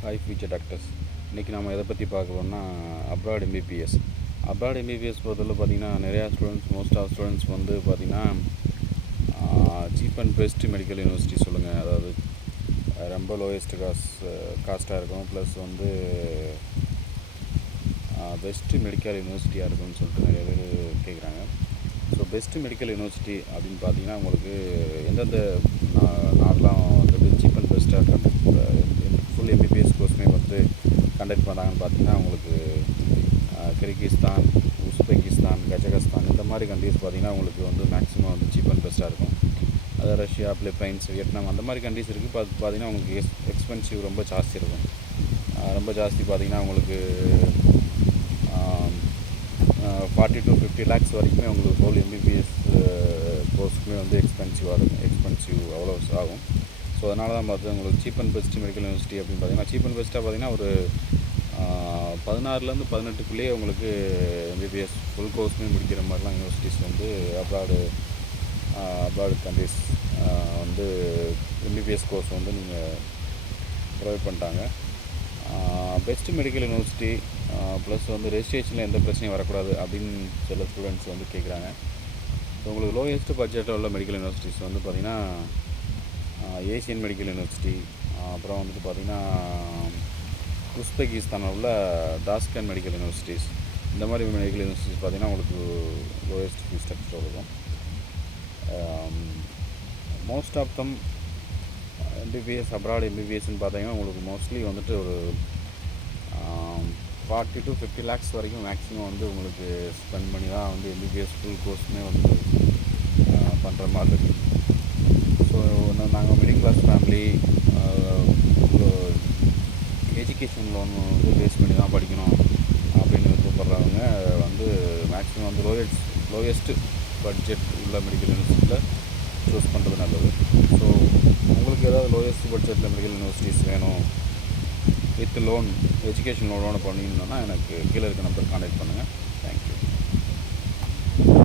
Hi future doctors இன்றைக்கி நம்ம எதை பற்றி பார்க்குறோம்னா அப்ராட் எம்பிபிஎஸ் அப்ராட் எம்பிபிஎஸ் பொறுத்தவரை பார்த்திங்கன்னா நிறையா ஸ்டூடெண்ட்ஸ் மோஸ்ட் ஆஃப் ஸ்டூடெண்ட்ஸ் வந்து பார்த்திங்கன்னா cheap and best medical university சொல்லுங்கள் அதாவது ரொம்ப லோயஸ்ட் காஸ்ட் காஸ்ட்டாக இருக்கும் ப்ளஸ் வந்து பெஸ்ட்டு மெடிக்கல் யூனிவர்சிட்டியாக இருக்கும்னு சொல்லிட்டு நிறைய பேர் கேட்குறாங்க ஸோ பெஸ்ட்டு மெடிக்கல் யூனிவர்சிட்டி அப்படின்னு பார்த்தீங்கன்னா உங்களுக்கு எந்தெந்த நா- நாடெலாம் வந்துட்டு சீப் அண்ட் பெஸ்ட்டாக கண்டக்ட் ஃபுல் எம்பிபிஎஸ் கண்டக்ட் பண்ணுறாங்கன்னு பார்த்தீங்கன்னா உங்களுக்கு கிர்கிஸ்தான் உஸ்பெகிஸ்தான் கஜகஸ்தான் இந்த மாதிரி கண்ட்ரிஸ் பார்த்தீங்கன்னா உங்களுக்கு வந்து மேக்ஸிமம் வந்து சீப் அண்ட் பெஸ்ட்டாக இருக்கும். அது ரஷ்யா பிலிப்பைன்ஸ் வியட்நாம் அந்த மாதிரி கண்ட்ரிஸ் இருக்குது பார்த்து பார்த்தீங்கன்னா உங்களுக்கு எக்ஸ் எக்ஸ்பென்சிவ் ரொம்ப ஜாஸ்தி இருக்கும். ரொம்ப ஜாஸ்தி பார்த்திங்கன்னா உங்களுக்கு ஃபார்ட்டி டு ஃபிஃப்டி லேக்ஸ் வரைக்குமே உங்களுக்கு ஹோல் எம்பிபிஎஸ் கோர்ஸுக்குமே வந்து எக்ஸ்பென்சிவாக இருக்கும். எக்ஸ்பென்சிவ் அவ்வளோ ஆகும். ஸோ அதனால தான் பார்த்து உங்களுக்கு cheap and best medical university அப்படின்னு பார்த்தீங்கன்னா சீப் அண்ட் பெஸ்ட்டாக பார்த்தீங்கன்னா ஒரு பதினாறுலேருந்து பதினெட்டுக்குள்ளேயே உங்களுக்கு எம்பிபிஎஸ் ஃபுல் கோர்ஸ்மே முடிக்கிற மாதிரிலாம் யூனிவர்சிட்டிஸ் வந்து அப்ராடு அப்ராடு கண்ட்ரிஸ் வந்து எம்பிபிஎஸ் கோர்ஸ் வந்து நீங்கள் ப்ரொவைட் பண்ணிட்டாங்க. பெஸ்ட் மெடிக்கல் யூனிவர்சிட்டி ப்ளஸ் வந்து ரெஜிஸ்ட்ரேஷனில் எந்த பிரச்சனையும் வரக்கூடாது அப்படின்னு சில ஸ்டூடெண்ட்ஸ் வந்து கேட்குறாங்க ஸோ உங்களுக்கு லோயஸ்ட் பட்ஜெட்டில் உள்ள மெடிக்கல் யூனிவர்சிட்டிஸ் வந்து பார்த்திங்கன்னா ஏசியன் மெடிக்கல் யூனிவர்சிட்டி அப்புறம் வந்துட்டு பார்த்திங்கன்னா உஸ்பெகிஸ்தானில் உள்ள தாஸ்கன் மெடிக்கல் யூனிவர்சிட்டிஸ் இந்த மாதிரி மெடிக்கல் யூனிவர்சிட்டிஸ் பார்த்திங்கன்னா உங்களுக்கு லோயஸ்ட் ஃபீஸ் ஸ்ட்ரக்சர் இருக்கும். Most of them MBBS abroad எம்பிபிஎஸ்ன்னு பார்த்தீங்கன்னா உங்களுக்கு மோஸ்ட்லி வந்துட்டு ஒரு ஃபார்ட்டி டு ஃபிஃப்டி லேக்ஸ் வரைக்கும் மேக்ஸிமம் வந்து உங்களுக்கு ஸ்பெண்ட் பண்ணி தான் வந்து எம்பிபிஎஸ் ஃபுல் கோர்ஸுமே வந்து பண்ணுற மாதிரி இருக்குது கிளாஸ் எஜுகேஷன் லோன் வந்து பேஸ் பண்ணி தான் படிக்கணும் அப்படின்னு விருப்பப்படுறவங்க வந்து மேக்ஸிமம் வந்து லோயஸ்ட் லோயஸ்ட்டு பட்ஜெட் உள்ள மெடிக்கல் யூனிவர்சிட்டியில் சூஸ் பண்ணுறது நல்லது. ஸோ உங்களுக்கு ஏதாவது லோயஸ்ட் பட்ஜெட்டில் மெடிக்கல் யூனிவர்சிட்டிஸ் வேணும் வித் லோன் எஜுகேஷன் லோனோட பண்ணியிருந்தோன்னா எனக்கு கீழே இருக்க நம்பர் கான்டாக்ட் பண்ணுங்கள் தேங்க்யூ